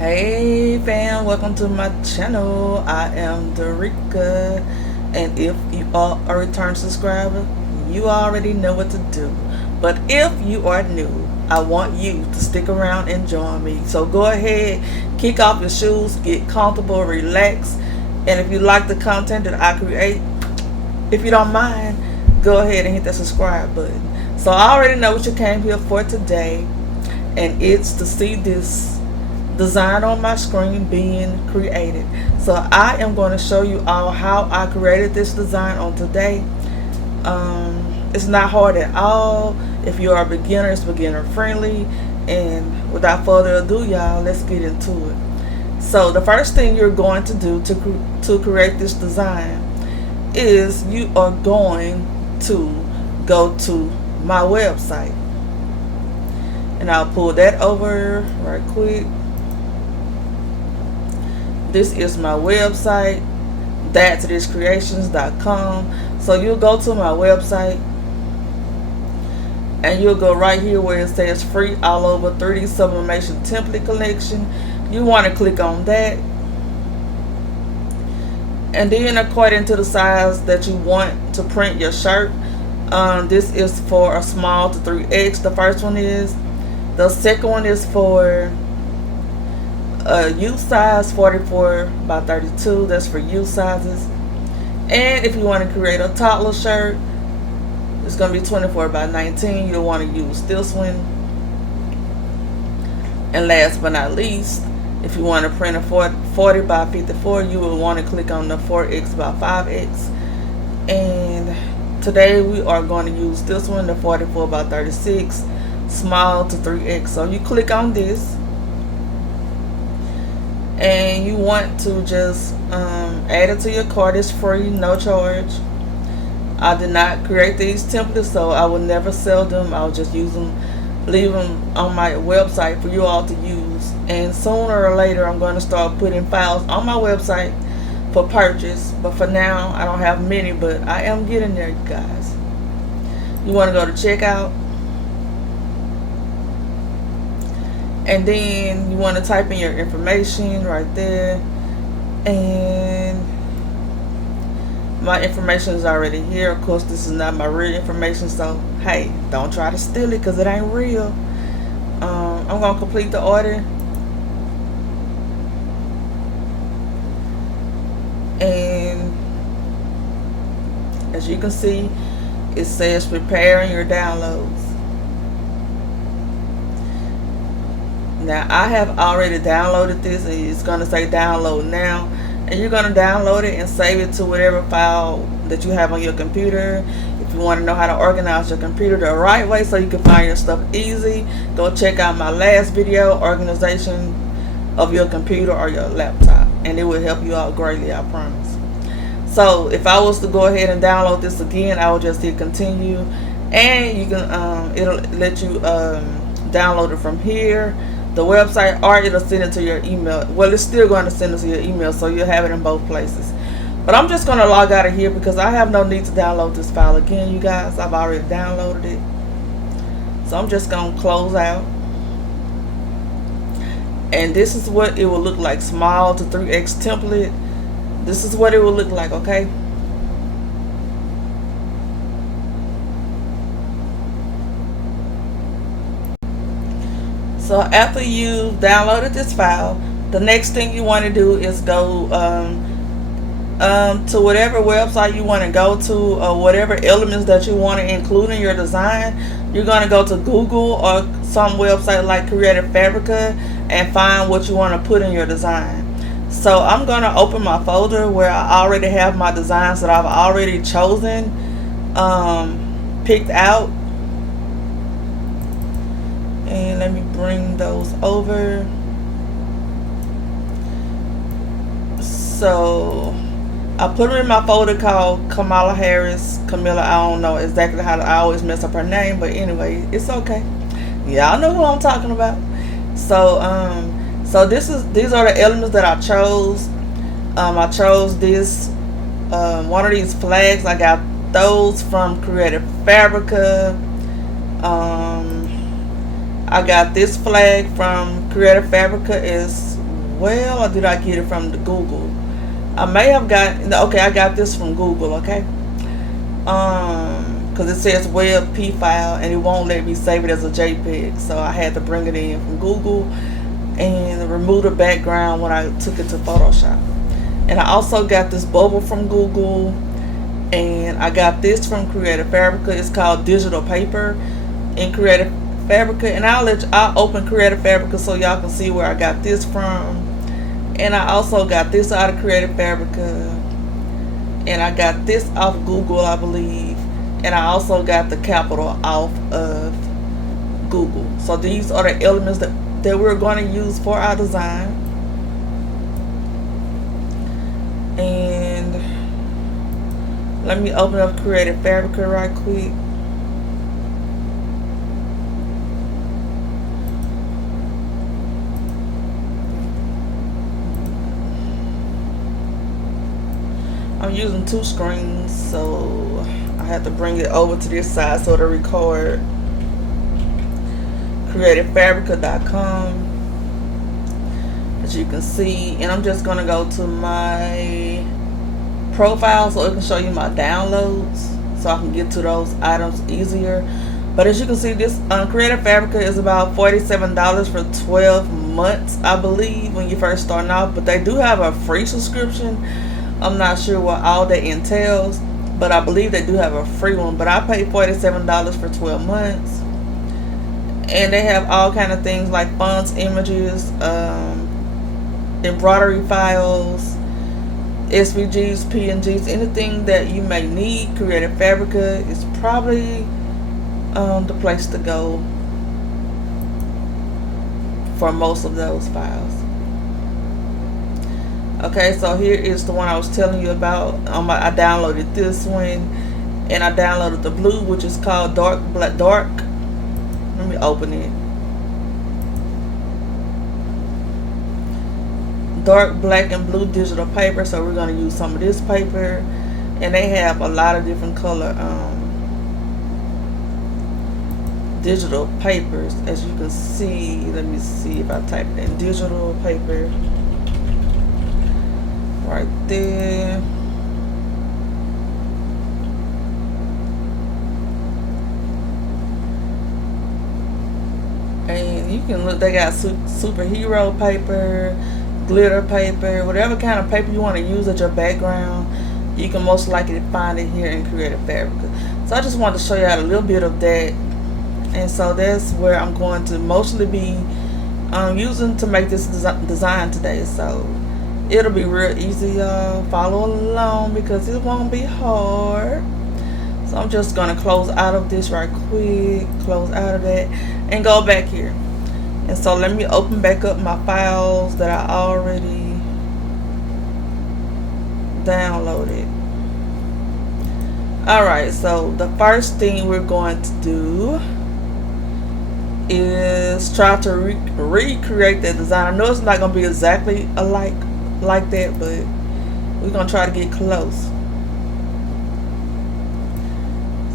Hey fam, welcome to my channel. I am Dorica, and if you are a return subscriber, you already know what to do. But if you are new, I want you to stick around and join me. So go ahead, kick off your shoes, get comfortable, relax, and if you like the content that I create, if you don't mind, go ahead and hit that subscribe button. So I already know what you came here for today, and it's to see this design on my screen being created. So I am going to show you all how I created this design on today. It's not hard at all. If you are a beginner, it's beginner friendly. And without further ado, y'all, let's get into it. So the first thing you're going to do to create this design is you are going to go to my website, and I'll pull that over right quick. This is my website, that'sithiscreations.com. So you'll go to my website and you'll go right here where it says free all over 3D sublimation template collection. You want to click on that, and then according to the size that you want to print your shirt, this is for a small to 3X. The first one is. The second one is for youth size, 44 by 32. That's for youth sizes. And if you want to create a toddler shirt, it's going to be 24 by 19. You'll want to use this one. And last but not least, if you want to print a 40 by 54, you will want to click on the 4X by 5X. And today we are going to use this one, the 44 by 36, small to 3X. So you click on this, and you want to just add it to your cart. It's free, no charge. I did not create these templates, so I will never sell them. I'll just use them, leave them on my website for you all to use. And sooner or later, I'm going to start putting files on my website for purchase. But for now, I don't have many, but I am getting there, you guys. You want to go to checkout, and then you want to type in your information right there. And my information is already here. Of course, this is not my real information, so hey, don't try to steal it because it ain't real. I'm going to complete the order. And as you can see, it says preparing your downloads. Now I have already downloaded this, and it's going to say download now, and you're going to download it and save it to whatever file that you have on your computer. If you want to know how to organize your computer the right way so you can find your stuff easy, go check out my last video, organization of your computer or your laptop, and it will help you out greatly, I promise. So if I was to go ahead and download this again, I will just hit continue, and you can it'll let you download it from here, the website, or it'll send it to your email. Well, it's still going to send it to your email, so you'll have it in both places. But I'm just going to log out of here because I have no need to download this file again, you guys. I've already downloaded it. So I'm just going to close out. And this is what it will look like, small to 3X template. This is what it will look like, okay? So after you downloaded this file, the next thing you want to do is go to whatever website you want to go to, or whatever elements that you want to include in your design. You're going to go to Google or some website like Creative Fabrica and find what you want to put in your design. So I'm going to open my folder where I already have my designs that I've already chosen, picked out. And let me bring those over. So I put them in my folder called Kamala Harris. Camilla, I don't know exactly how I always mess up her name, but anyway, it's okay. Y'all know who I'm talking about. So so these are the elements that I chose. I chose this one of these flags. I got those from Creative Fabrica. I got this flag from Creative Fabrica. It's well, or did I get it from the Google? I may have got, okay, I got this from Google, okay? Because it says web P file and it won't let me save it as a JPEG. So I had to bring it in from Google and remove the background when I took it to Photoshop. And I also got this bubble from Google, and I got this from Creative Fabrica. It's called digital paper in Creative Fabrica, and I'll open Creative Fabrica so y'all can see where I got this from. And I also got this out of Creative Fabrica, and I got this off Google, I believe, and I also got the capital off of Google. So these are the elements that we're going to use for our design. And let me open up Creative Fabrica right quick. I'm using 2 screens, so I have to bring it over to this side so to record. CreativeFabrica.com, as you can see, and I'm just gonna go to my profile so it can show you my downloads, so I can get to those items easier. But as you can see, this Creative Fabrica is about $47 for 12 months, I believe, when you first starting off. But they do have a free subscription. I'm not sure what all that entails, but I believe they do have a free one. But I paid $47 for 12 months. And they have all kind of things like fonts, images, embroidery files, SVGs, PNGs, anything that you may need. Creative Fabrica is probably the place to go for most of those files. Okay, so here is the one I was telling you about. I downloaded this one, and I downloaded the blue, which is called Dark. Let me open it. Dark black and blue digital paper. So we're going to use some of this paper, and they have a lot of different color digital papers, as you can see. Let me see if I type it in. Digital paper right there. And you can look, they got superhero paper, glitter paper, whatever kind of paper you want to use as your background. You can most likely find it here in Creative Fabrica. So I just wanted to show you a little bit of that. And so that's where I'm going to mostly be using to make this design today. So it'll be real easy, y'all. Follow along because it won't be hard. So I'm just going to close out of this right quick, close out of that, and go back here. And so let me open back up my files that I already downloaded. Alright, so the first thing we're going to do is try to recreate that design. I know it's not going to be exactly alike like that, but we're going to try to get close.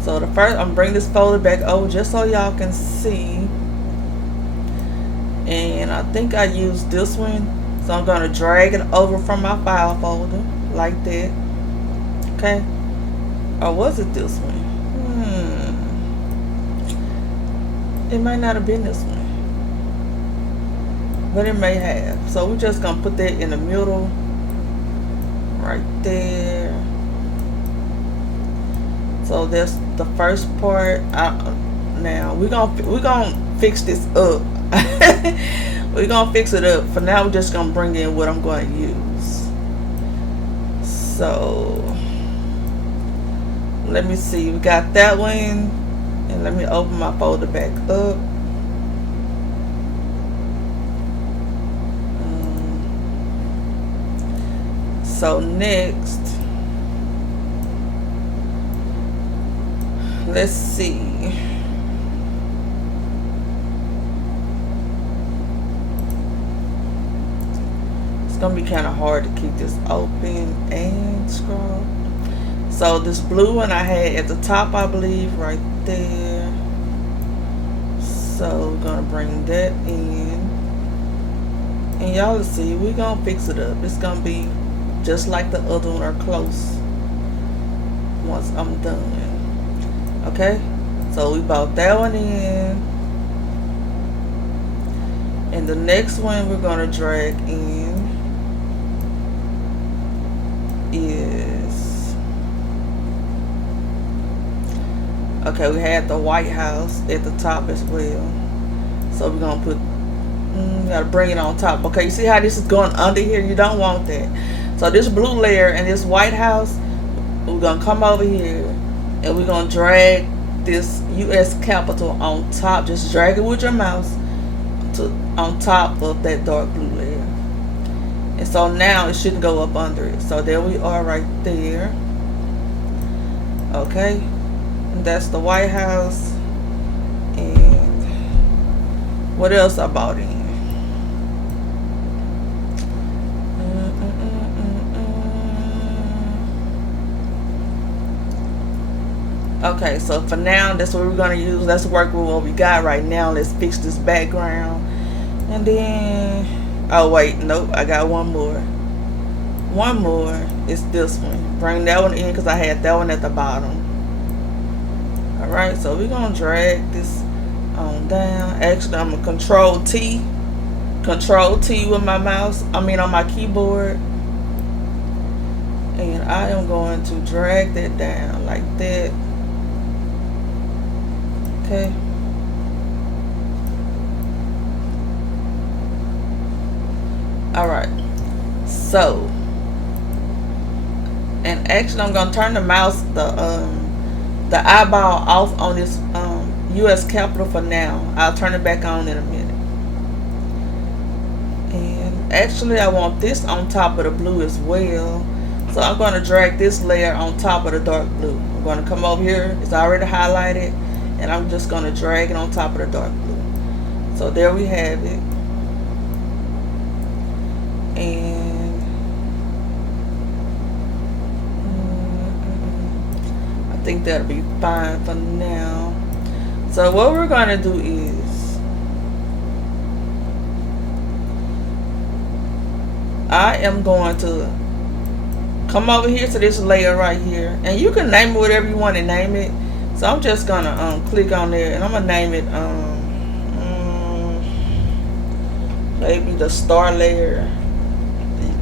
So the first, I'm bringing this folder back over just so y'all can see. And I think I used this one. So I'm going to drag it over from my file folder like that. Okay. Or was it this one? It might not have been this one, but it may have. So we're just going to put that in the middle right there. So that's the first part. Now we're gonna fix this up. We're gonna fix it up. For now, we're just gonna bring in what I'm going to use. So let me see. We got that one, and let me open my folder back up. So next, let's see. It's gonna be kind of hard to keep this open and scroll. So this blue one I had at the top, I believe, right there. So we're gonna bring that in, And y'all see, we gonna fix it up. It's gonna be just like the other one or close once I'm done. Okay, so we bought that one in, and the next one we're gonna drag in is, okay, we had the White House at the top as well, so we're gonna put, gotta bring it on top. Okay, you see how this is going under here? You don't want that. So this blue layer and this White House, we're gonna come over here and we're gonna drag this US Capitol on top. Just drag it with your mouse to on top of that dark blue layer. And so now it shouldn't go up under it. So there we are right there. Okay, and that's the White House. And what else I bought in? Okay, so for now, that's what we're going to use. Let's work with what we got right now. Let's fix this background. And then, oh wait, nope, I got one more. One more is this one. Bring that one in because I had that one at the bottom. Alright, so we're going to drag this on down. Actually, I'm going to Control T with my mouse. I mean on my keyboard. And I am going to drag that down like that. Okay. Alright. So, and actually I'm gonna turn the mouse, the eyeball off on this US Capitol for now. I'll turn it back on in a minute. And actually I want this on top of the blue as well. So I'm gonna drag this layer on top of the dark blue. I'm gonna come over here, it's already highlighted, and I'm just gonna drag it on top of the dark blue. So there we have it. And I think that'll be fine for now. So what we're gonna do is, I am going to come over here to this layer right here, and you can name it whatever you want to name it. So I'm just gonna click on there, and I'm gonna name it maybe the star layer,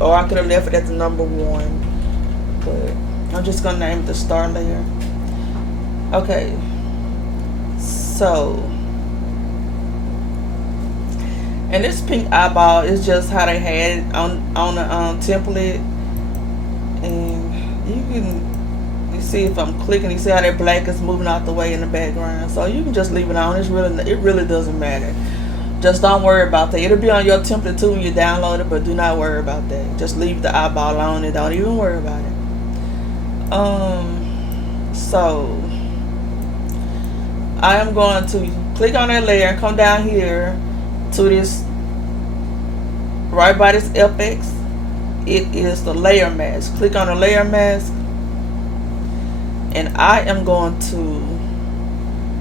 or I could have left it at the number 1, but I'm just gonna name it the star layer. Okay, so, and this pink eyeball is just how they had it on the template, and you can. You see if I'm clicking, you see how that black is moving out the way in the background. So you can just leave it on. It really doesn't matter. Just don't worry about that. It'll be on your template too when you download it, but do not worry about that. Just leave the eyeball on and don't even worry about it. So I am going to click on that layer and come down here to this, right by this FX. It is the layer mask. Click on the layer mask. And I am going to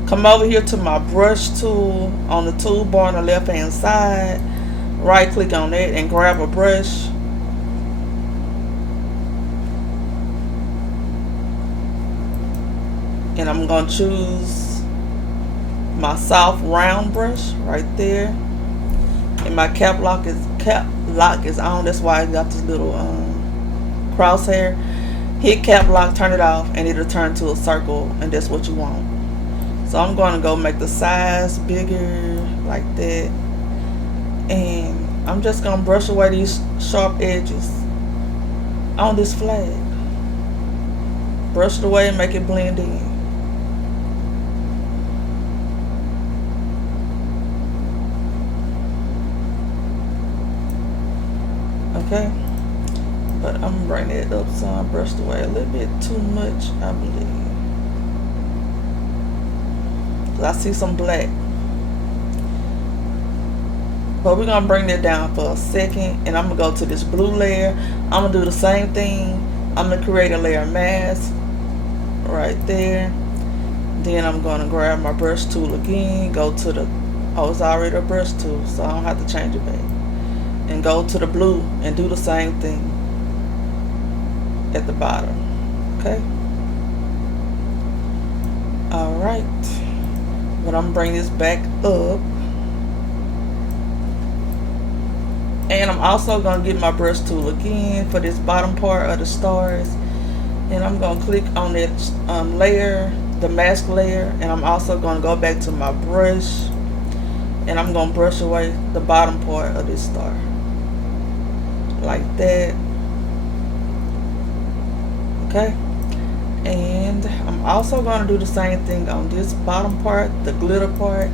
come over here to my brush tool on the toolbar on the left hand side. Right click on it and grab a brush. And I'm going to choose my soft round brush right there. And my cap lock is on. That's why I got this little crosshair. Hit cap lock, turn it off, and it'll turn to a circle, and that's what you want. So I'm going to go make the size bigger like that, and I'm just going to brush away these sharp edges on this flag. Brush it away and make it blend in. Okay. But I'm gonna bring it up so I brushed away a little bit too much, I believe. 'Cause I see some black. But we're gonna bring that down for a second, and I'm gonna go to this blue layer. I'm gonna do the same thing. I'm gonna create a layer mask right there. Then I'm gonna grab my brush tool again, go to the, oh, it's already a brush tool, so I don't have to change it back. and go to the blue and do the same thing at the bottom. Okay. Alright. But I'm bringing this back up. And I'm also going to get my brush tool again for this bottom part of the stars. And I'm going to click on that layer, the mask layer. And I'm also going to go back to my brush. And I'm going to brush away the bottom part of this star. Like that. Okay. And I'm also going to do the same thing on this bottom part, the glitter part.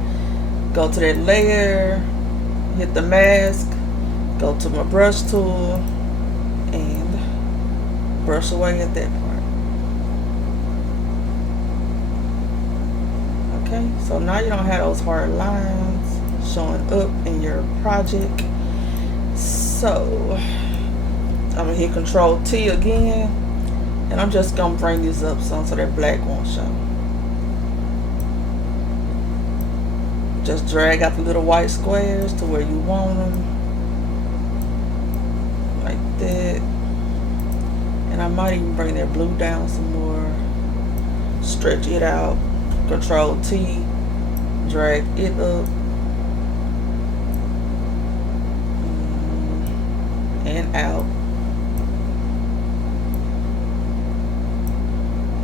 Go to that layer, hit the mask, go to my brush tool, and brush away at that part. Okay, so now you don't have those hard lines showing up in your project. So I'm going to hit Control T again. And I'm just going to bring these up some so that black won't show. Just drag out the little white squares to where you want them. Like that. And I might even bring that blue down some more. Stretch it out. Control T. Drag it up. And out.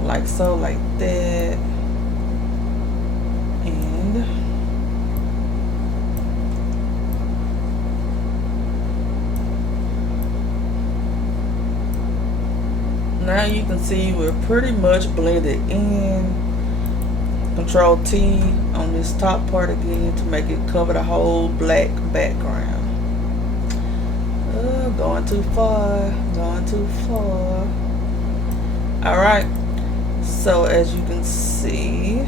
Like so, like that. And now you can see we're pretty much blended in. Control T on this top part again to make it cover the whole black background. Going too far, going too far. Alright. So as you can see,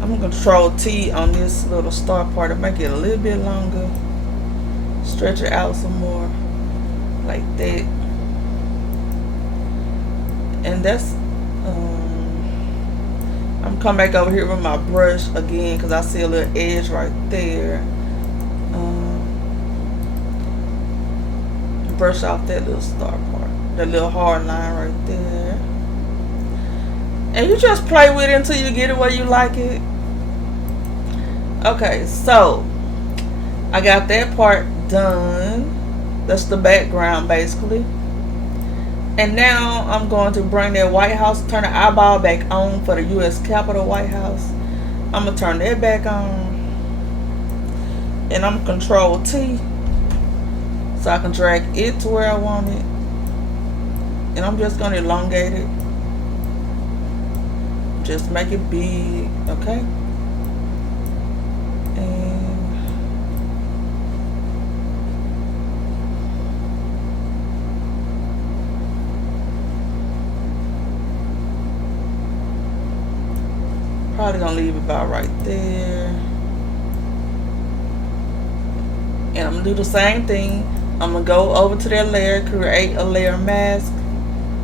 I'm going to Control T on this little star part to make it a little bit longer. Stretch it out some more. Like that. And that's, I'm come back over here with my brush again because I see a little edge right there. Brush off that little star part. That little hard line right there. And you just play with it until you get it where you like it. Okay, so I got that part done. That's the background basically. And now I'm going to bring that White House, turn the eyeball back on for the US Capitol White House. I'm going to turn that back on. And I'm Control T. So I can drag it to where I want it. And I'm just going to elongate it. Just make it big, okay? And probably gonna leave it about right there. And I'm gonna do the same thing. I'm gonna go over to that layer, create a layer mask,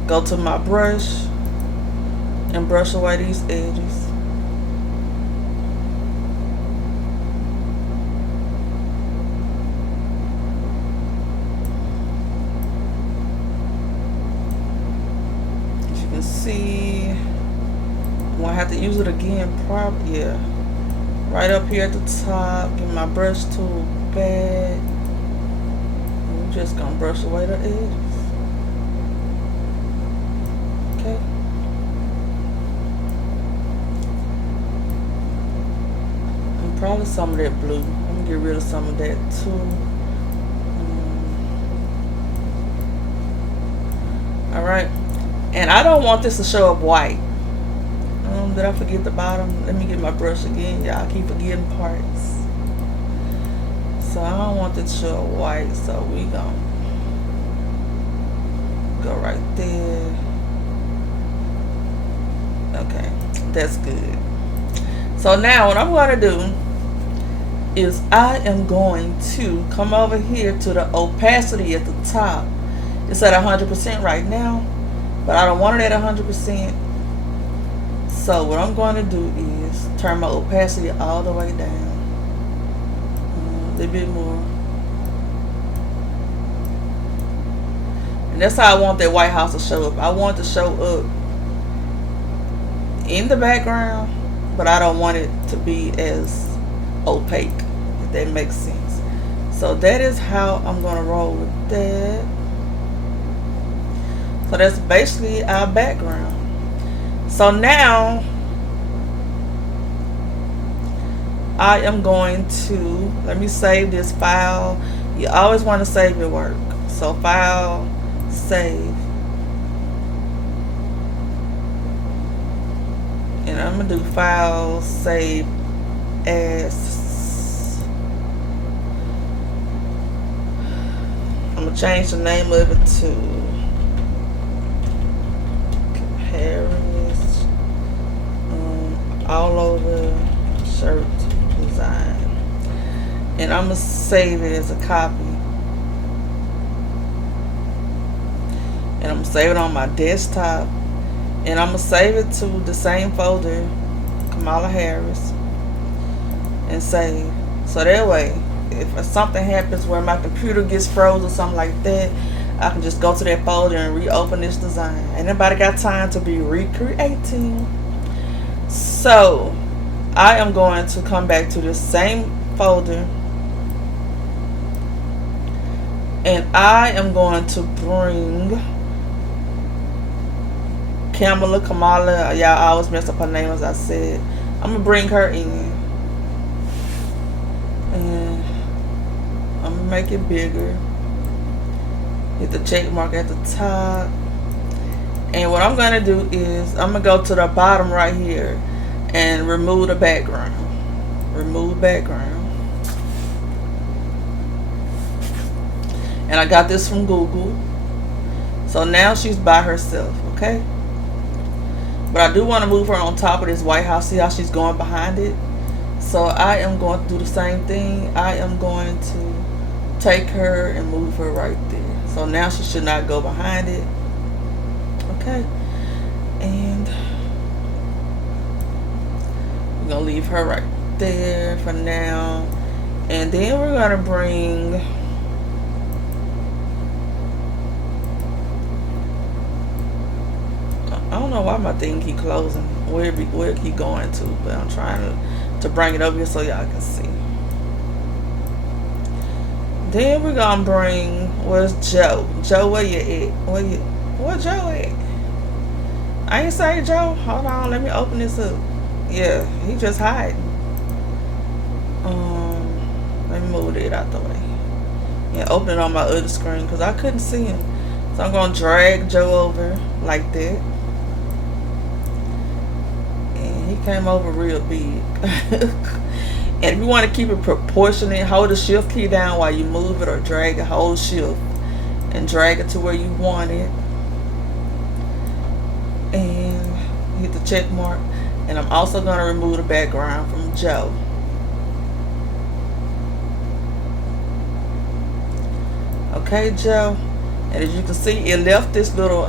go to my brush, and brush away these edges. As you can see, I'm gonna have to use it again, probably, yeah. Right up here at the top, get my brush tool back. And we're just gonna brush away the edges. Okay. Probably some of that blue. I'm gonna get rid of some of that too. Alright. And I don't want this to show up white. Did I forget the bottom? Let me get my brush again. Y'all keep forgetting parts. So I don't want it to show up white. So we gonna go right there. Okay. That's good. So now what I'm gonna do is I am going to come over here to the opacity at the top. It's at 100% right now, but I don't want it at 100%. So what I'm going to do is turn my opacity all the way down. A little bit more. And that's how I want that White House to show up. I want it to show up in the background, but I don't want it to be as opaque, if that makes sense. So that is how I'm going to roll with that. So that's basically our background. So now I am going to, let me save this file. You always want to save your work. So file, save. And I'm going to do file, save as. I'm going to change the name of it to Harris all over shirt design. And I'm going to save it as a copy. And I'm going to save it on my desktop. And I'm going to save it to the same folder, Kamala Harris, and save. So that way, if something happens where my computer gets froze or something like that, I can just go to that folder and reopen this design. Ain't nobody got time to be recreating. So I am going to come back to this same folder, and I am going to bring Kamala, y'all always mess up her name as I said. I'm gonna bring her in, and I'm gonna make it bigger. Hit the check mark at the top, and what I'm gonna do is I'm gonna go to the bottom right here and remove the background. Remove background. And I got this from Google. So now she's by herself, okay? But I do want to move her on top of this White House. See how she's going behind it? So I am going to do the same thing. I am going to take her and move her right there. So now she should not go behind it. Okay. And we're going to leave her right there for now. And then we're going to bring... I don't know why my thing keep closing. Where it keep going to, but I'm trying to bring it over here so y'all can see. Then we're gonna bring, where's Joe? Joe, where you at? Where Joe at? I ain't say Joe. Hold on, let me open this up. Yeah, he just hiding. Let me move it out the way. Yeah, open it on my other screen because I couldn't see him. So I'm gonna drag Joe over like that. He came over real big. And if you want to keep it proportionate, hold the shift key down while you move it, or drag it, hold shift and drag it to where you want it, and hit the check mark. And I'm also going to remove the background from Joe. Okay, Joe. And as you can see, it left this little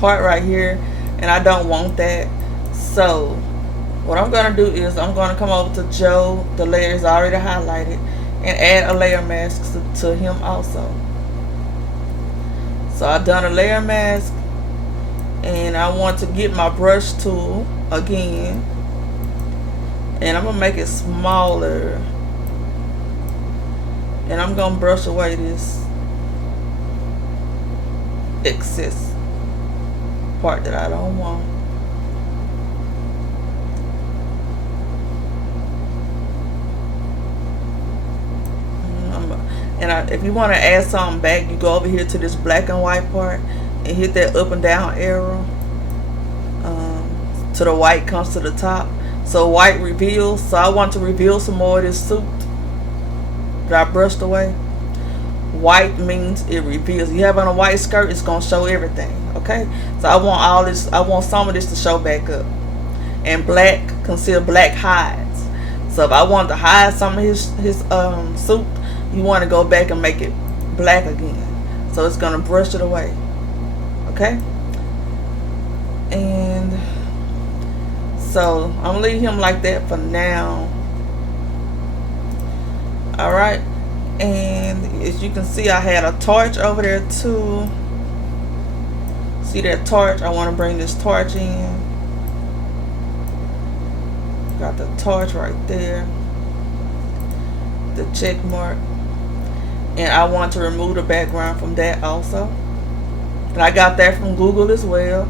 part right here, and I don't want that. So what I'm going to do is I'm going to come over to Joe, the layer is already highlighted, and add a layer mask to him also. So I've done a layer mask, and I want to get my brush tool again, and I'm going to make it smaller, and I'm going to brush away this excess part that I don't want. And if you want to add something back, you go over here to this black and white part and hit that up and down arrow till the white comes to the top. So white reveals. So I want to reveal some more of this suit that I brushed away. White means it reveals. You have on a white skirt, it's going to show everything. Okay, so I want all this. I want some of this to show back up. And black, conceal black hides. So if I want to hide some of his suit, you want to go back and make it black again. So it's going to brush it away. Okay? And so I'm going to leave him like that for now. Alright? And as you can see, I had a torch over there too. See that torch? I want to bring this torch in. Got the torch right there. The check mark. And I want to remove the background from that also. And I got that from Google as well.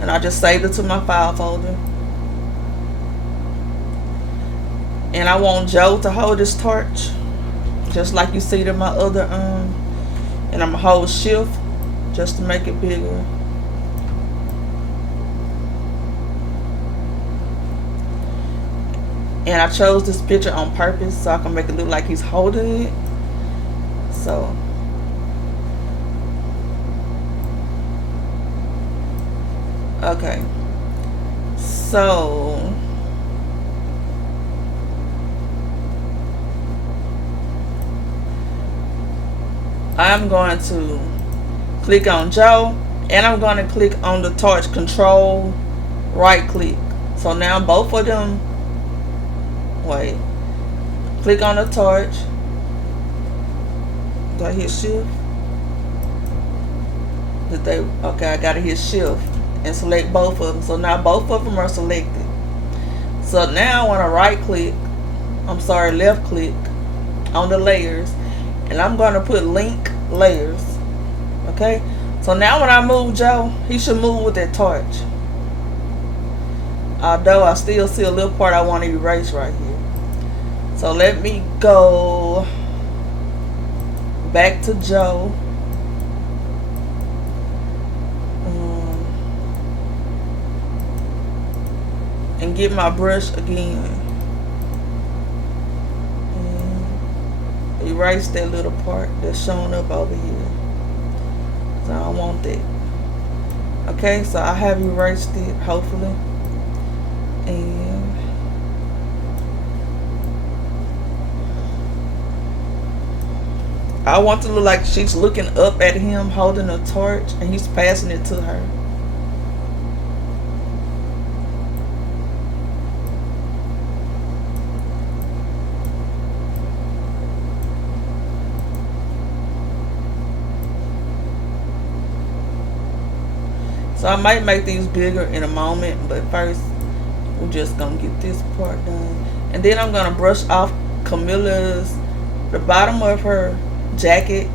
And I just saved it to my file folder. And I want Joe to hold this torch, just like you see it in my other and I'm gonna hold shift just to make it bigger. And I chose this picture on purpose so I can make it look like he's holding it. So okay, so I'm going to click on Joe, and I'm going to click on the torch, control right click. So now both of them, wait, click on the torch. Did I hit shift? Did they? Okay, I gotta hit shift and select both of them. So now both of them are selected. So now I want to right click, left click on the layers, and I'm going to put link layers. Okay, so now when I move Joe, he should move with that torch, although I still see a little part I want to erase right here. So let me go back to Joe, and get my brush again. Erase that little part that's showing up over here. So I don't want that. Okay, so I have erased it, hopefully. And I want to look like she's looking up at him holding a torch and he's passing it to her. So I might make these bigger in a moment, but first we're just gonna get this part done, and then I'm gonna brush off Camilla's, the bottom of her jacket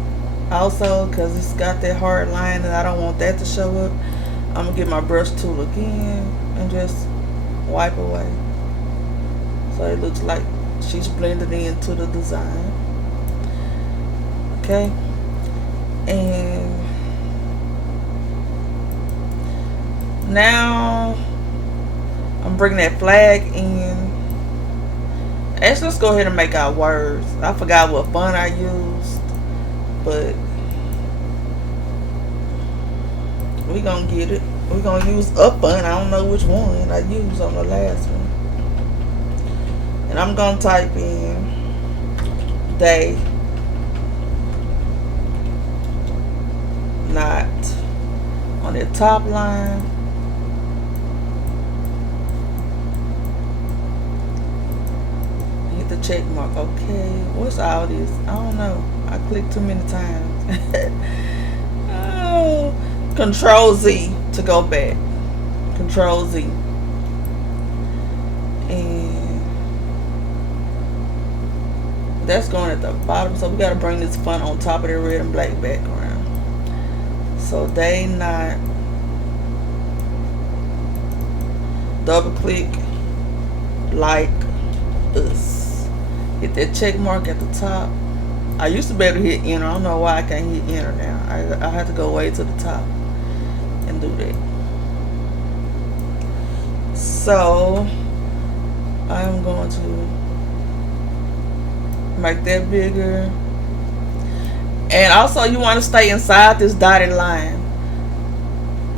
also, because it's got that hard line and I don't want that to show up. I'm gonna get my brush tool again and just wipe away so it looks like she's blended into the design. Okay, and now I'm bringing that flag in. Actually, let's go ahead and make our words. I forgot what font I used, but we're gonna get it. We're gonna use a font. I don't know which one I used on the last one. And I'm gonna type in they not on the top line. The check mark. Okay, what's all this? I don't know. I clicked too many times. Oh, Control Z to go back. Control Z. And that's going at the bottom, so we got to bring this font on top of the red and black background. So they not, double click like us. Hit that check mark at the top. I used to be able to hit enter. I don't know why I can't hit enter now. I have to go way to the top and do that. So I'm going to make that bigger. And also you want to stay inside this dotted line.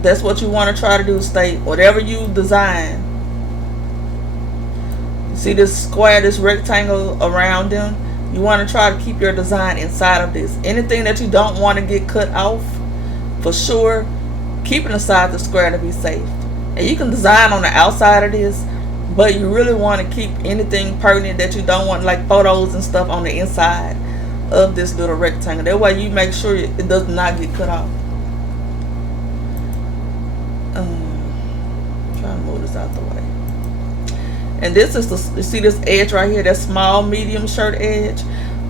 That's what you want to try to do. Stay whatever you design. See this square, this rectangle around them? You want to try to keep your design inside of this. Anything that you don't want to get cut off, for sure, keep it inside the square to be safe. And you can design on the outside of this, but you really want to keep anything pertinent that you don't want, like photos and stuff, on the inside of this little rectangle. That way you make sure it does not get cut off. Trying to move this out the way. And this is the, you see this edge right here, that small medium shirt edge.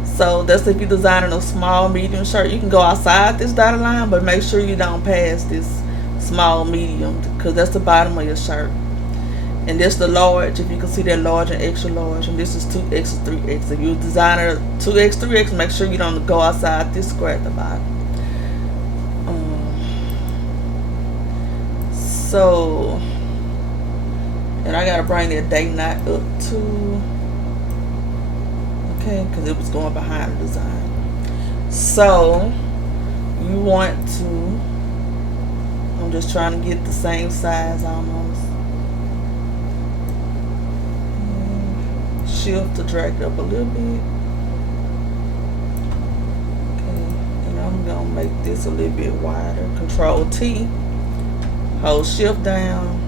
So that's if you're designing a small medium shirt. You can go outside this dotted line, but make sure you don't pass this small medium, because that's the bottom of your shirt. And this the large, if you can see that large and extra large. And this is 2X, 3X. If you're a designer 2X, 3X, make sure you don't go outside this square at the bottom. So, and I gotta bring that date knot up to, okay, because it was going behind the design. So you want to, I'm just trying to get the same size almost. Shift to drag it up a little bit. Okay, and I'm gonna make this a little bit wider. Control T, hold shift down.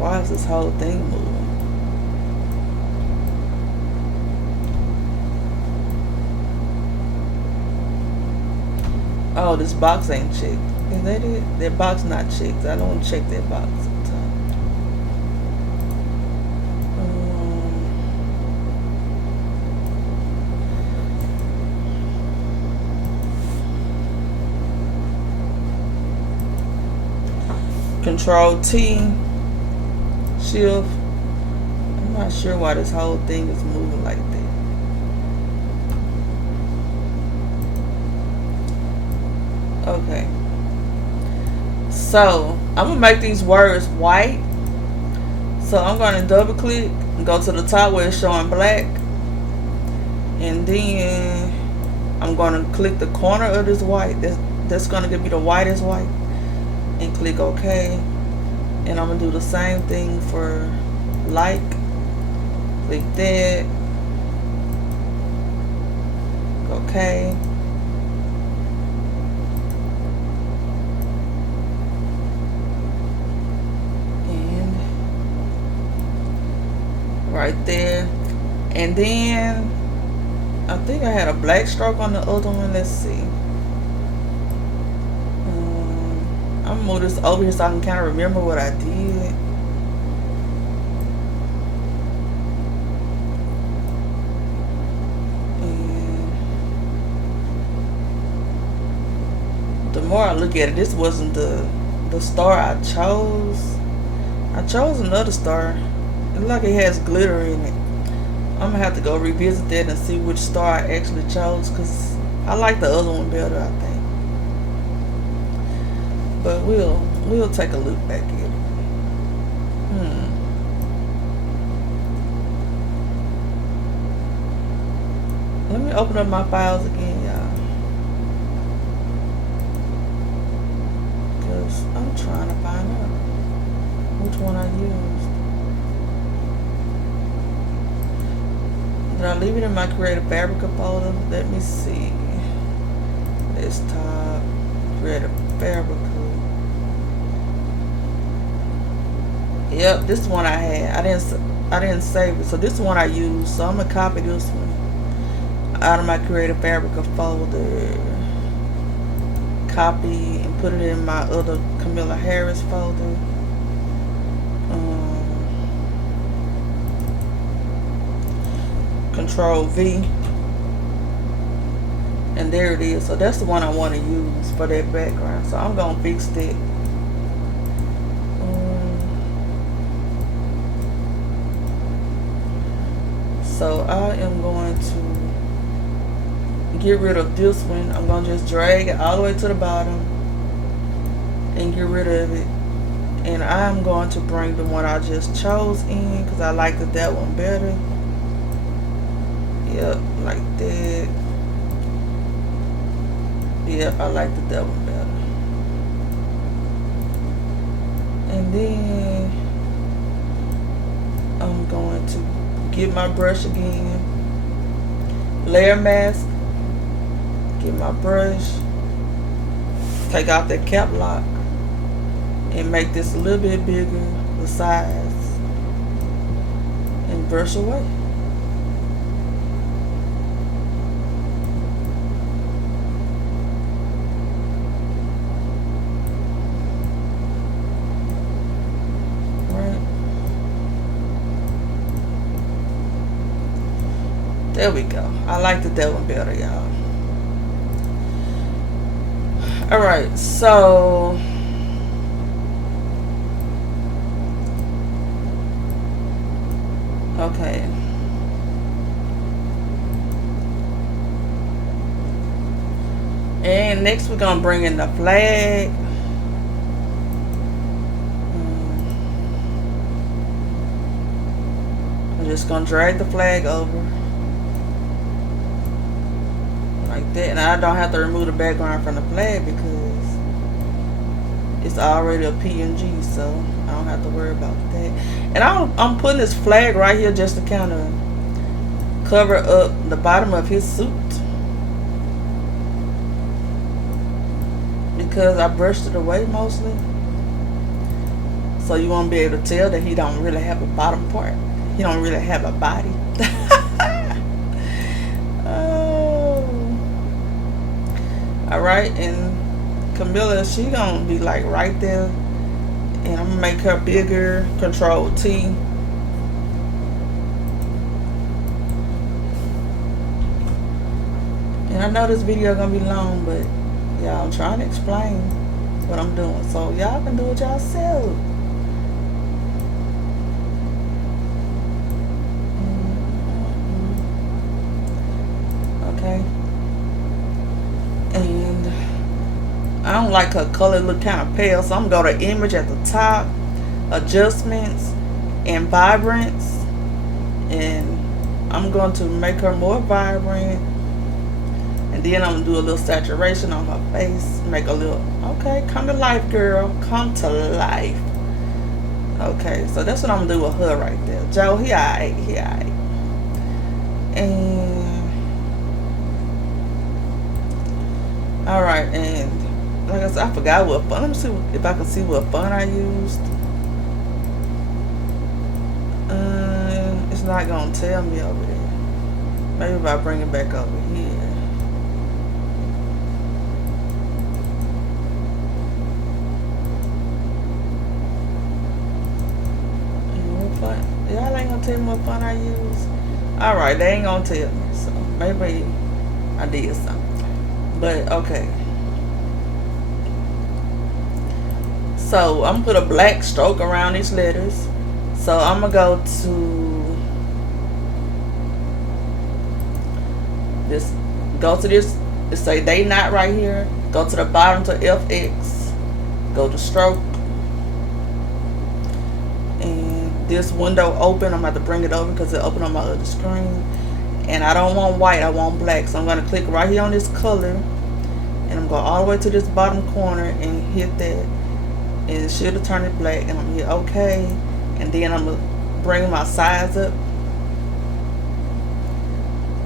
Why is this whole thing moving? Oh, this box ain't checked. Is that it? That box not checked. I don't want to check that box at the top. Control T, shift. I'm not sure why this whole thing is moving like that. Okay. So I'm gonna make these words white. So I'm gonna double click and go to the top where it's showing black. And then I'm gonna click the corner of this white. That's gonna give me the whitest white. And click OK. And I'm gonna do the same thing for like. Click that. OK. And right there. And then I think I had a black stroke on the other one. Let's see. I'm gonna move this over here so I can kind of remember what I did. And the more I look at it, this wasn't the star I chose. I chose another star. It looks like it has glitter in it. I'm gonna have to go revisit that and see which star I actually chose, because I like the other one better, I think. But we'll take a look back at it. Let me open up my files again, y'all, because I'm trying to find out which one I used. Did I leave it in my Creative Fabrica folder? Let me see. Desktop, Creative Fabrica. Yep, this one I had. I didn't save it, so this one I used. So I'm gonna copy this one out of my Creative Fabrica folder. Copy and put it in my other Kamala Harris folder. Control V, and there it is. So that's the one I want to use for that background. So I'm gonna fix that. So I am going to get rid of this one. I'm gonna just drag it all the way to the bottom and get rid of it. And I'm going to bring the one I just chose in, because I liked that one better. Yep, like that. Yep, I like that one better. And then I'm going to get my brush again. Layer mask. Get my brush. Take out that cap lock. And make this a little bit bigger, the size. And brush away. There we go. I like that one better, y'all. Alright, so okay. And next we're gonna bring in the flag. I'm just gonna drag the flag over like that, and I don't have to remove the background from the flag because it's already a PNG, so I don't have to worry about that. And I'm putting this flag right here just to kind of cover up the bottom of his suit, because I brushed it away mostly, so you won't be able to tell that he don't really have a bottom part. He don't really have a body. Oh. Alright, and Kamala, she gonna be like right there, and I'm gonna make her bigger. Control T. And I know this video gonna be long, but y'all, I'm trying to explain what I'm doing, so y'all can do it yourself. Okay. And I don't like her color, look kind of pale, so I'm gonna go to image at the top, adjustments, and vibrance, and I'm going to make her more vibrant. And then I'm gonna do a little saturation on her face, make a little, okay, come to life, girl, come to life. Okay, so that's what I'm gonna do with her right there. Joe, he alright, he alright. And alright, and like I said, I forgot what font. Let me see if I can see what font I used. It's not gonna tell me over there. Maybe if I bring it back over here. Y'all ain't gonna tell me what font I use. Alright, they ain't gonna tell me, so maybe I did something. But okay. So I'm gonna put a black stroke around these letters. So I'm gonna go to this, it say they not right here. Go to the bottom to FX. Go to stroke. This window open, I'm about to bring it over because it opened on my other screen, and I don't want white, I want black. So I'm going to click right here on this color, and I'm going all the way to this bottom corner and hit that, and it should have turned it black, and I'm going to hit OK, and then I'm going to bring my size up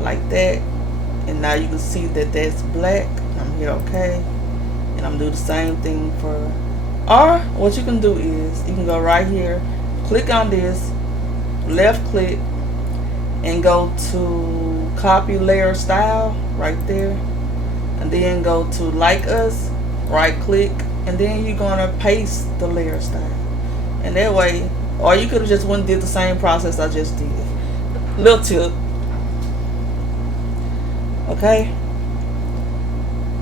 like that, and now you can see that that's black. I'm going to hit OK, and I'm going to do the same thing for, or what you can do is you can go right here, click on this, left click, and go to copy layer style right there, and then go to like us, right click, and then you're gonna paste the layer style, and that way, or you could have just went and did the same process I just did. Little tip. Okay,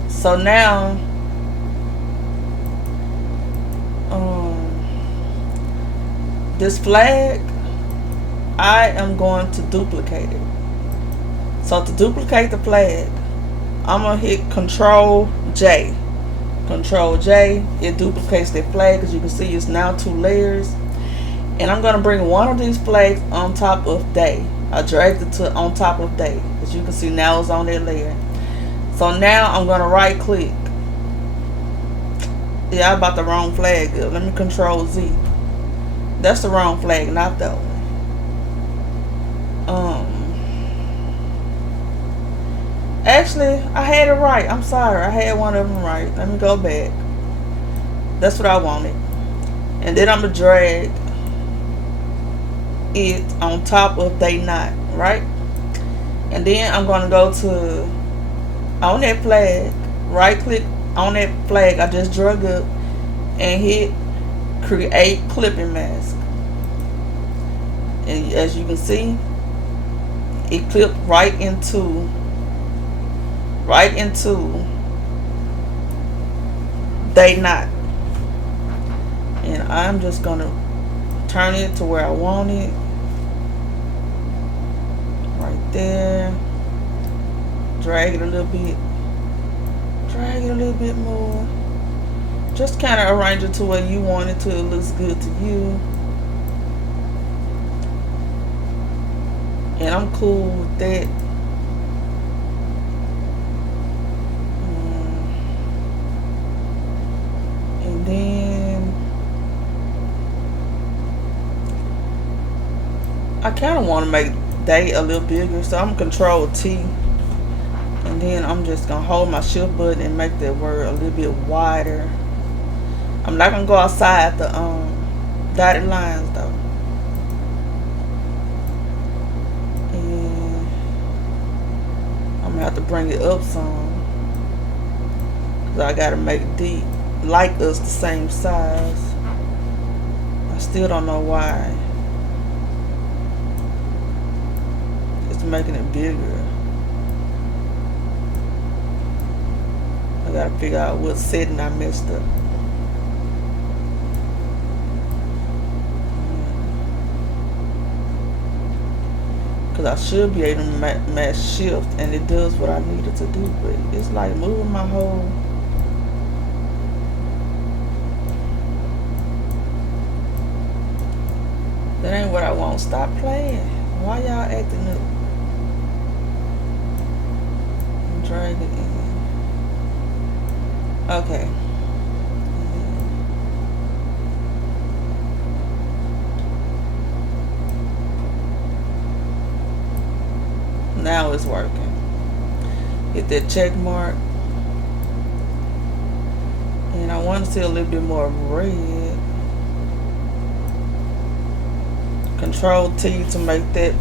so now this flag, I am going to duplicate it. So to duplicate the flag, I'm going to hit Control J. Control J, it duplicates that flag, because you can see it's now 2 layers. And I'm going to bring one of these flags on top of day. I dragged it to on top of day, as you can see now it's on that layer. So now I'm going to right click. Yeah, I bought the wrong flag up. Let me Control Z. That's the wrong flag, not that one. Actually, I had it right. I'm sorry. I had one of them right. Let me go back. That's what I wanted. And then I'm going to drag it on top of they not, right? And then I'm going to go to, on that flag, right click on that flag I just drug up, and hit create clipping mask. And as you can see, it clipped right into day knot. And I'm just gonna turn it to where I want it. Right there. Drag it a little bit. Drag it a little bit more. Just kind of arrange it to where you want it to. It looks good to you. And I'm cool with that. And then I kind of want to make day a little bigger, so I'm Control T. And then I'm just going to hold my shift button and make that word a little bit wider. I'm not going to go outside the dotted lines though. And I'm going to have to bring it up some. Because I got to make D like us the same size. I still don't know why. It's making it bigger. I gotta figure out what setting I messed up. Because I should be able to match shift, and it does what I needed to do, but it's like moving my whole. That ain't what I want. Stop playing. Why y'all acting up? Drag it in. Okay. Now it's working. Hit that check mark. And I want to see a little bit more red. Control T to make that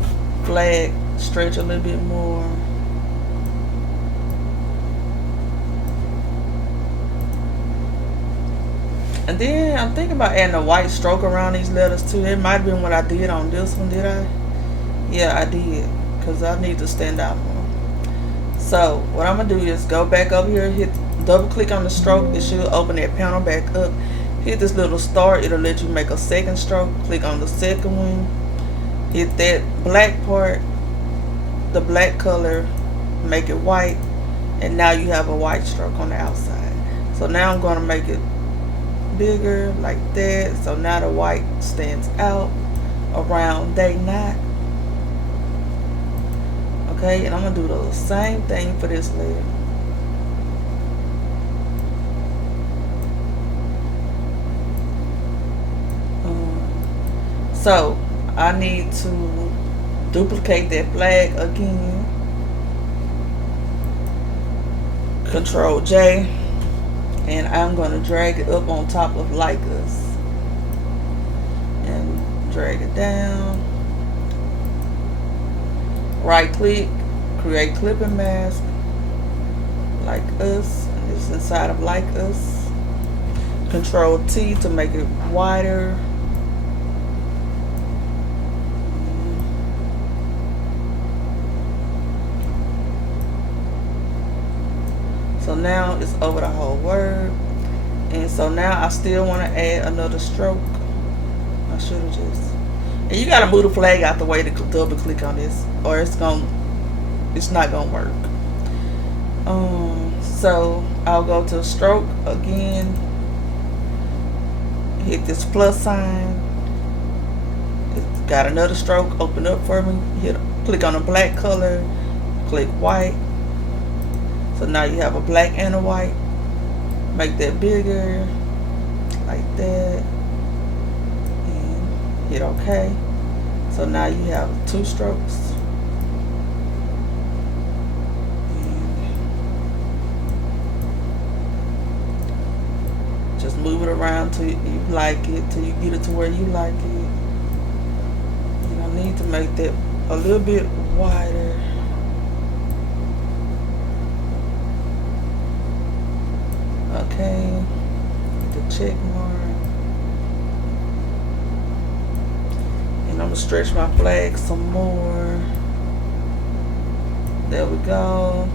flag stretch a little bit more. And then I'm thinking about adding a white stroke around these letters too. It might have been what I did on this one, did I? Yeah, I did. Because I need to stand out more. So what I'm going to do is go back up here, hit double click on the stroke. It should open that panel back up. Hit this little star. It'll let you make a second stroke. Click on the second one. Hit that black part, the black color, make it white. And now you have a white stroke on the outside. So now I'm going to make it bigger like that. So now the white stands out around day knot. Okay, and I'm gonna do the same thing for this layer. So I need to duplicate that flag again. Control J. And I'm going to drag it up on top of like us. And drag it down. Right click, create clipping mask. Like us. And it's inside of like us. Control T to make it wider. So now it's over the whole word. And so now I still want to add another stroke. I should have just. And you got to move the flag out the way to double click on this, or it's not gonna work. So I'll go to stroke again. Hit this plus sign. It's got another stroke open up for me. Click on the black color. Click white. So now you have a black and a white. Make that bigger, like that, and hit OK. So now you have 2 strokes. And just move it around till you like it, till you get it to where you like it. And I need to make that a little bit wider. Okay, the check mark. And I'm gonna stretch my flag some more. There we go.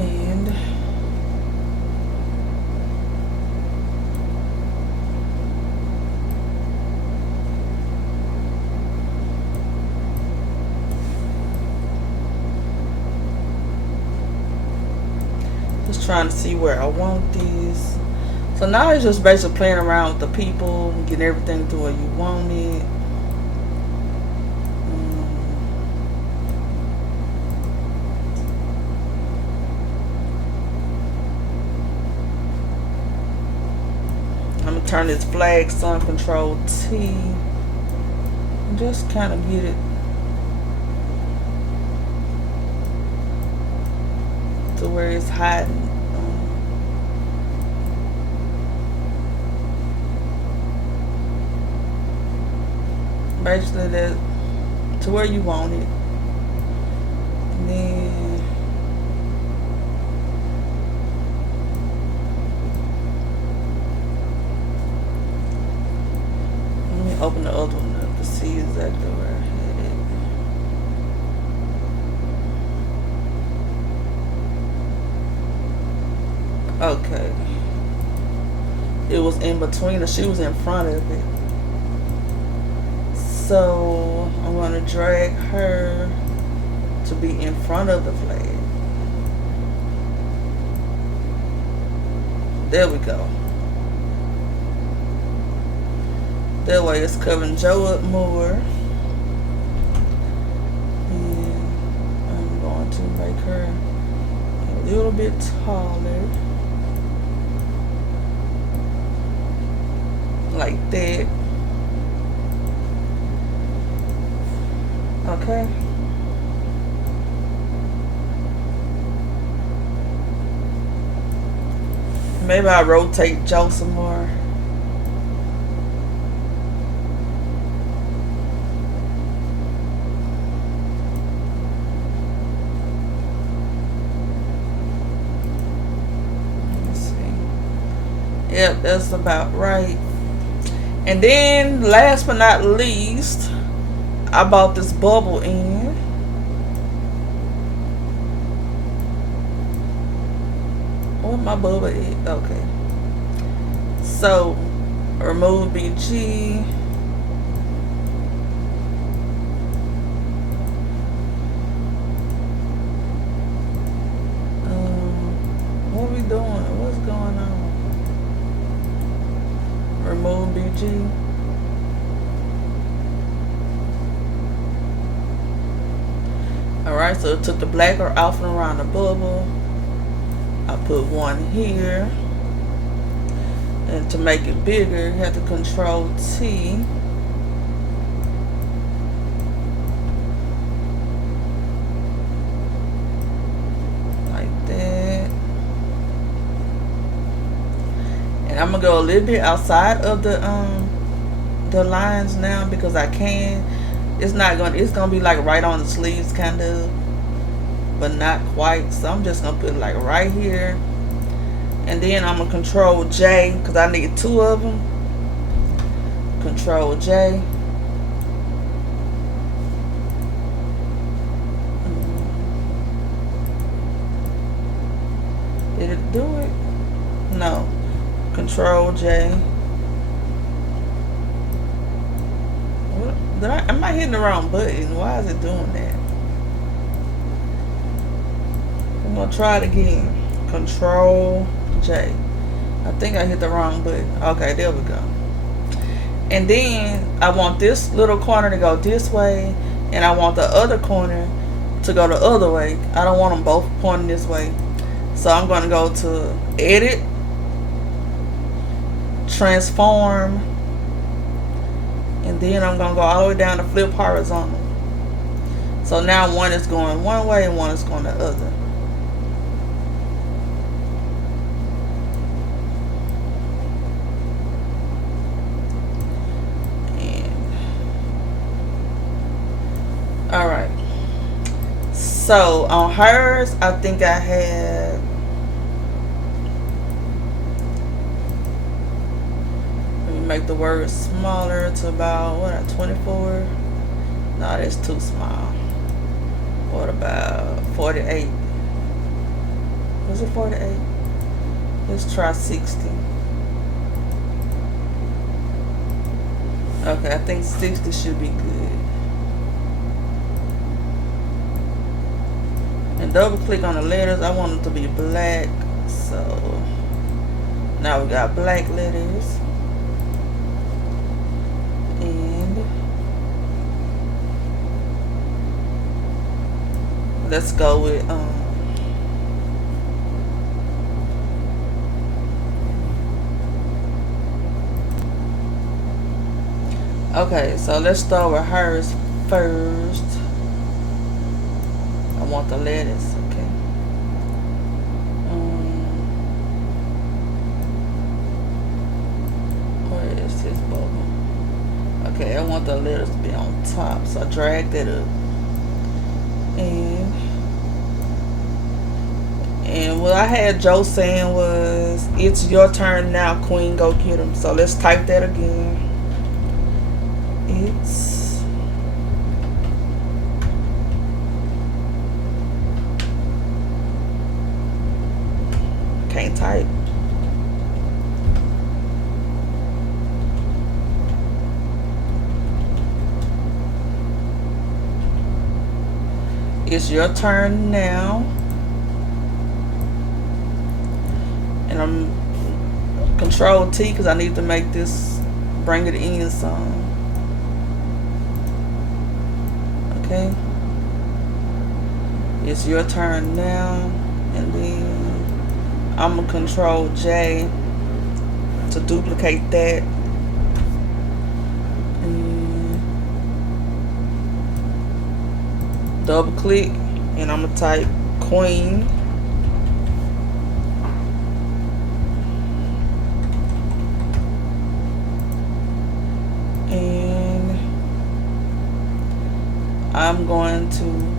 And just trying to see where I want these. So now it's just basically playing around with the people, getting everything to where you want it. I'm gonna turn this flag sun control T and just kind of get it to where it's hiding. Basically that to where you want it. And then let me open the other one up to see exactly where I had it. Okay. It was in between her. She was in front of it. So I'm going to drag her to be in front of the flag. There we go. That way it's covering Joe up more. And I'm going to make her a little bit taller. Like that. Okay. Maybe I'll rotate Joe some more. Let's see. Yep, that's about right. And then last but not least, I bought this bubble in. What my bubble is? Okay. So remove BG. What are we doing? What's going on? Remove BG. Alright, so it took the blacker off and around the bubble. I put one here. And to make it bigger, you have to control T. Like that. And I'm gonna go a little bit outside of the lines now because I can. It's gonna be like right on the sleeves kind of, but not quite. So I'm just gonna put it like right here. And then I'm gonna control J because I need two of them. Control J. Did it do it? No. Control J. Am I hitting the wrong button? Why is it doing that? I'm gonna try it again. Control J. I think I hit the wrong button. Okay, there we go. And then I want this little corner to go this way, and I want the other corner to go the other way. I don't want them both pointing this way. So I'm going to go to Edit, Transform, and then I'm going to go all the way down to Flip Horizontal. So now one is going one way and one is going the other. Alright, so on hers, I think I had, let me make the words smaller to about, what, 24? No, that's too small. What about 48? Was it 48? Let's try 60. Okay, I think 60 should be good. And double click on the letters. I want them to be black. So now we got black letters. And let's go with okay, so let's start with hers first. I want the letters, okay. Where is this bubble? Okay, I want the letters to be on top, so I drag that up. And what I had Joe saying was, it's your turn now, queen, go get him. So let's type that again. It's can't type. It's your turn now. And I'm Control T because I need to make this, bring it in some. Okay. It's your turn now. And then I'm going to Control J to duplicate that. And double click. And I'm going to type queen. And I'm going to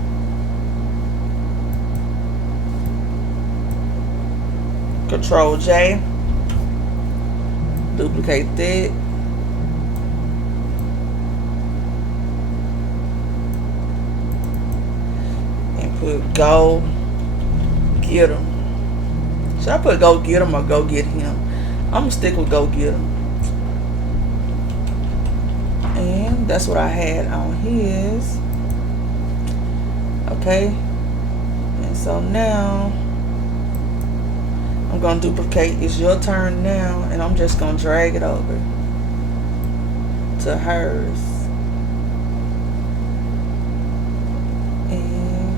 Control J, duplicate that, and put go get him. Should I put go get him or go get him? I'm gonna stick with go get him. And that's what I had on his. Okay. And so now I'm going to duplicate. It's your turn now. And I'm just going to drag it over to hers. And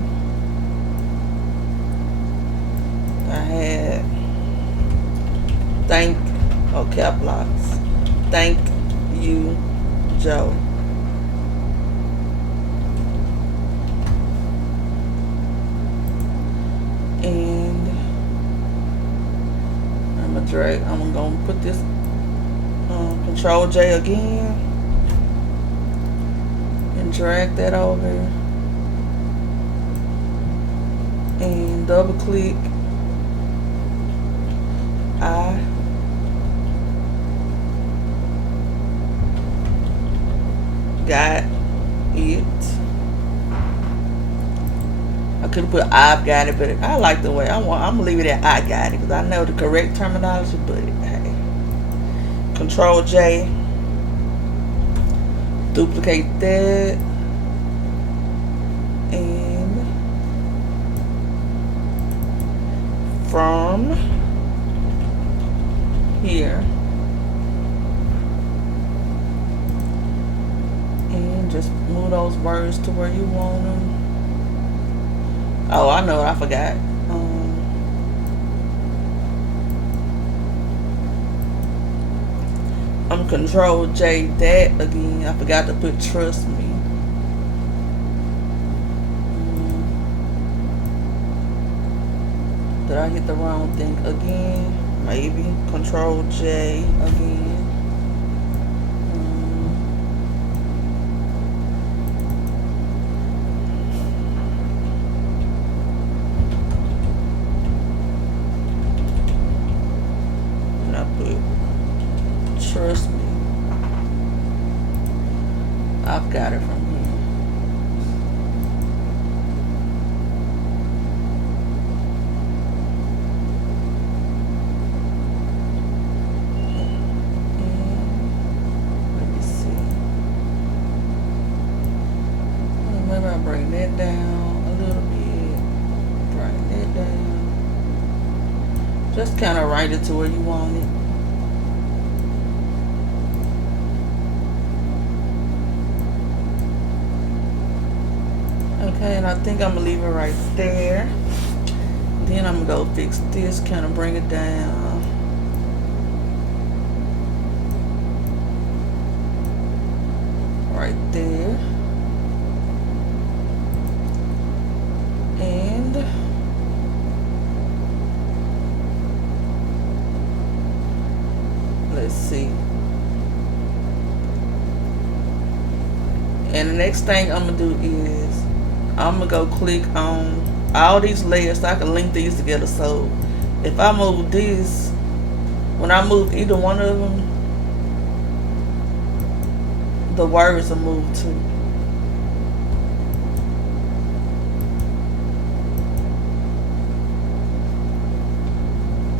I had cap locks. Thank you, Joe. And I'm gonna put this Control J again and drag that over and double click. I got it. I could have put I've got it, but I like the way I'm gonna leave it at I got it because I know the correct terminology. But hey, Control J, duplicate that, and from here, and just move those words to where you want them. Oh, I know what I forgot. I'm Control J that again. I forgot to put trust me. Did I hit the wrong thing again? Maybe. Control J again. Trust me. I've got it from here. Bring that down a little bit. Bring that down. Just kind of right it to where you want it. Okay, and I think I'm gonna leave it right there. Then I'm gonna go fix this, kind of bring it down. Right there. And let's see. And the next thing I'm gonna do is I'm gonna go click on all these layers so I can link these together. So if I move this, when I move either one of them, the words will move too.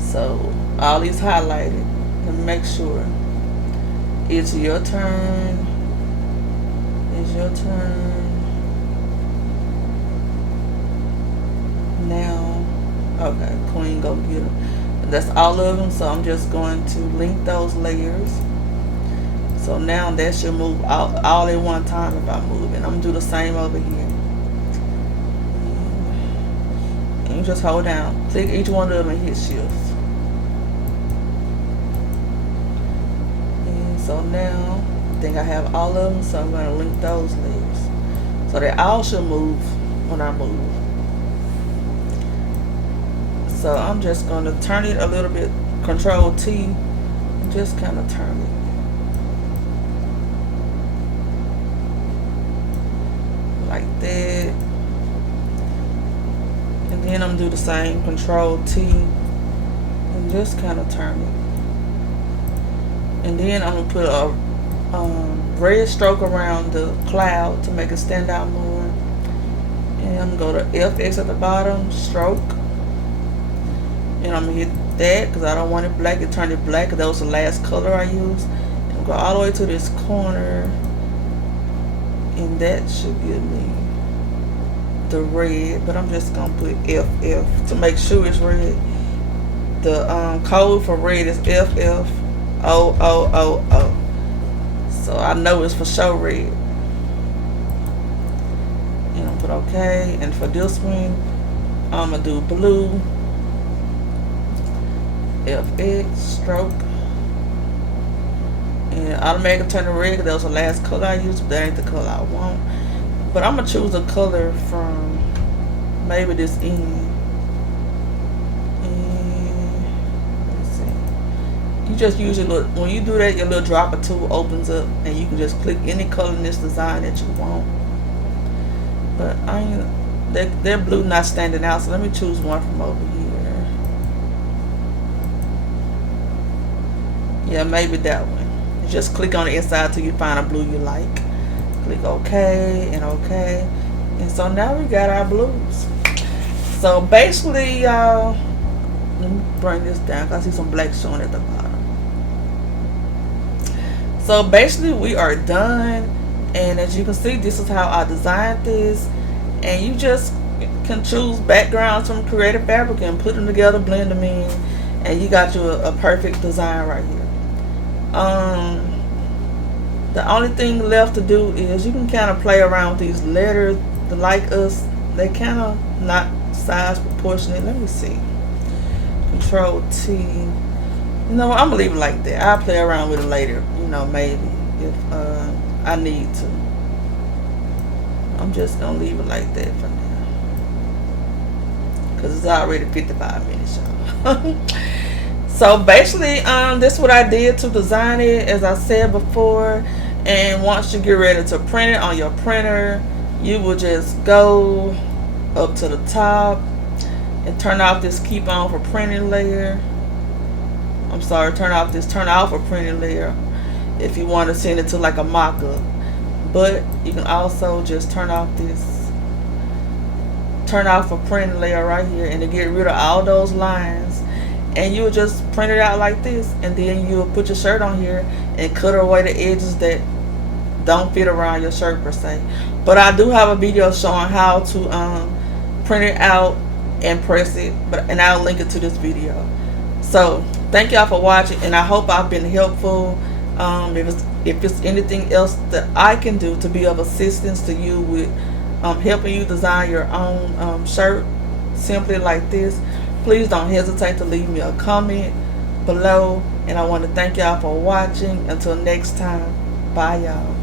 So all these highlighted, and make sure it's your turn. It's your turn. Now, okay, Queen, go get them. That's all of them, so I'm just going to link those layers. So now that should move all at one time if I move, and I'm gonna do the same over here. And you just hold down, click each one of them and hit shift. And so now I think I have all of them, so I'm gonna link those layers. So they all should move when I move. So I'm just going to turn it a little bit, Control T, and just kind of turn it. Like that. And then I'm going to do the same, Control T, and just kind of turn it. And then I'm going to put a red stroke around the cloud to make it stand out more. And I'm going to go to FX at the bottom, stroke. And I'm going to hit that because I don't want it black. It turned it black because that was the last color I used. And go all the way to this corner. And that should give me the red. But I'm just going to put FF to make sure it's red. The code for red is FF0000. So I know it's for sure red. And I'm going to put OK. And for this one, I'm going to do blue. FX stroke, and automatically turn to red because that was the last color I used, but that ain't the color I want. But I'm gonna choose a color from maybe this end. And let's see. You just use your little, when you do that, your little dropper tool opens up, and you can just click any color in this design that you want. But I ain't, their blue not standing out, so let me choose one from over here. Yeah, maybe that one. You just click on the inside till you find a blue you like. Click OK and OK. And so now we got our blues. So basically, y'all, let me bring this down because I see some black showing at the bottom. So basically we are done. And as you can see, this is how I designed this. And you just can choose backgrounds from Creative Fabrica and put them together, blend them in. And you got you a perfect design right here. The only thing left to do is you can kind of play around with these letters. Like us, they kind of not size proportionate. Let me see. Control T. You know what? I'm gonna leave it like that. I'll play around with it later. You know, maybe if I need to. I'm just gonna leave it like that for now because it's already 55 minutes, y'all. So basically, this is what I did to design it, as I said before. And once you get ready to print it on your printer, you will just go up to the top and turn off this keep on for printing layer. I'm sorry, turn off for printing layer if you want to send it to like a mock-up. But you can also just turn off for printing layer right here, and to get rid of all those lines. And you'll just print it out like this, and then you'll put your shirt on here and cut away the edges that don't fit around your shirt per se. But I do have a video showing how to print it out and press it, and I'll link it to this video. So thank y'all for watching, and I hope I've been helpful. If it's anything else that I can do to be of assistance to you with helping you design your own shirt simply like this, please don't hesitate to leave me a comment below. And I want to thank y'all for watching. Until next time, bye y'all.